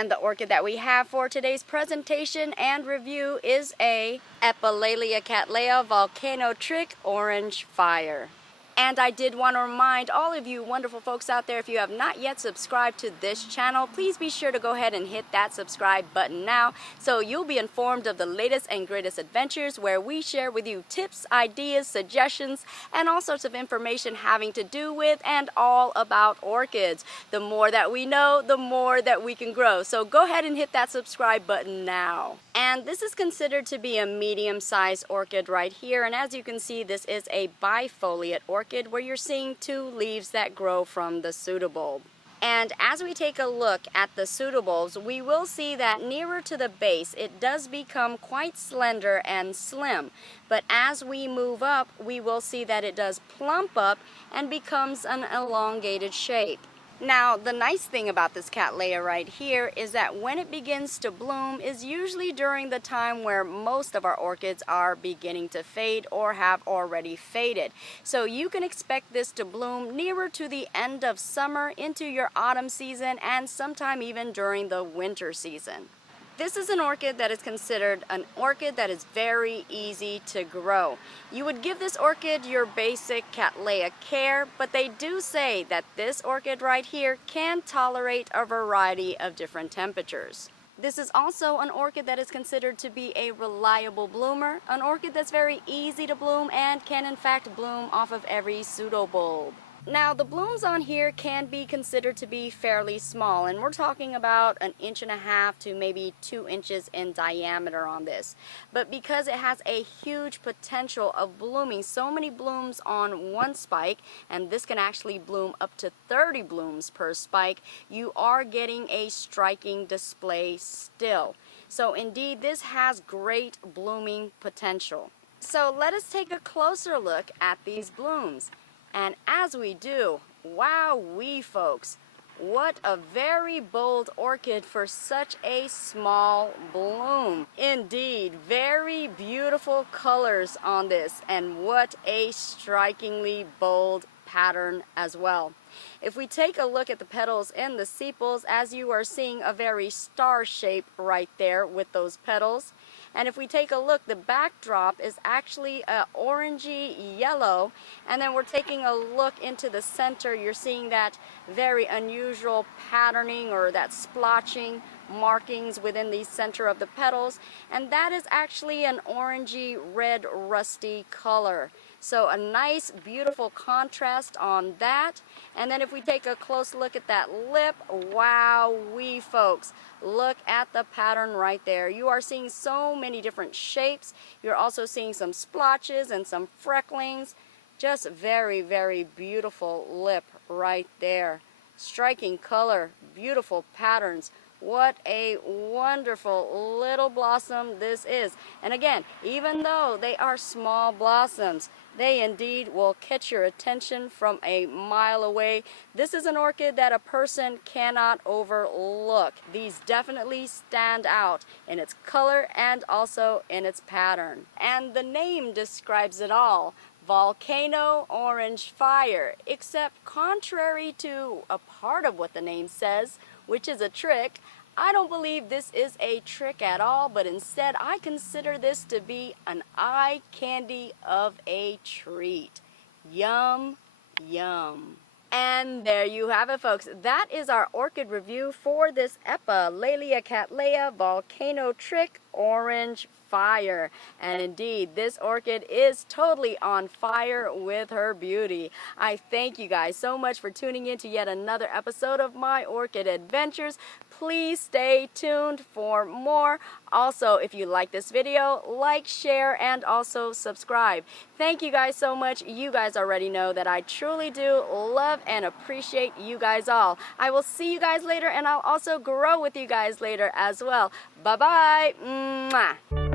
And the orchid that we have for today's presentation and review is a Eplc Cattleya Volcano Trick Orange Fire. And I did want to remind all of you wonderful folks out there, if you have not yet subscribed to this channel, please be sure to go ahead and hit that subscribe button now so you'll be informed of the latest and greatest adventures where we share with you tips, ideas, suggestions, and all sorts of information having to do with and all about orchids. The more that we know, the more that we can grow. So go ahead and hit that subscribe button now. And this is considered to be a medium-sized orchid right here. And as you can see, this is a bifoliate orchid where you're seeing two leaves that grow from the pseudobulb. And as we take a look at the pseudobulbs, we will see that nearer to the base, it does become quite slender and slim. But as we move up, we will see that it does plump up and becomes an elongated shape. Now, the nice thing about this Cattleya right here is that when it begins to bloom is usually during the time where most of our orchids are beginning to fade or have already faded. So you can expect this to bloom nearer to the end of summer into your autumn season and sometime even during the winter season. This is an orchid that is considered an orchid that is very easy to grow. You would give this orchid your basic Cattleya care, but they do say that this orchid right here can tolerate a variety of different temperatures. This is also an orchid that is considered to be a reliable bloomer, an orchid that's very easy to bloom and can in fact bloom off of every pseudobulb. Now, the blooms on here can be considered to be fairly small, and we're talking about 1.5 inches to maybe 2 inches in diameter on this. But because it has a huge potential of blooming so many blooms on one spike, and this can actually bloom up to 30 blooms per spike, you are getting a striking display still. So indeed, this has great blooming potential. So let us take a closer look at these blooms. And as we do, wowee folks, what a very bold orchid for such a small bloom. Indeed, very beautiful colors on this, and what a strikingly bold pattern as well. If we take a look at the petals and the sepals, as you are seeing a very star shape right there with those petals. And if we take a look, the backdrop is actually a orangey yellow, and then we're taking a look into the center. You're seeing that very unusual patterning or that splotching markings within the center of the petals, and that is actually an orangey red rusty color. So a nice beautiful contrast on that. And then if we take a close look at that lip, wowee folks, look at the pattern right there. You are seeing so many different shapes. You're also seeing some splotches and some frecklings. Just very, very beautiful lip right there. Striking color, beautiful patterns. What a wonderful little blossom this is. And again, even though they are small blossoms, they indeed will catch your attention from a mile away. This is an orchid that a person cannot overlook. These definitely stand out in its color and also in its pattern. And the name describes it all. Volcano Orange Fire, except contrary to a part of what the name says, which is a trick, I don't believe this is a trick at all, but instead I consider this to be an eye candy of a treat. Yum, yum. And there you have it, folks. That is our orchid review for this Eplc Cattleya Volcano Trick Orange Fire. And indeed, this orchid is totally on fire with her beauty. I thank you guys so much for tuning in to yet another episode of my orchid adventures. Please stay tuned for more. Also, if you like this video, like, share, and also subscribe. Thank you guys so much. You guys already know that I truly do love and appreciate you guys all. I will see you guys later, and I'll also grow with you guys later as well. Bye-bye. Mwah.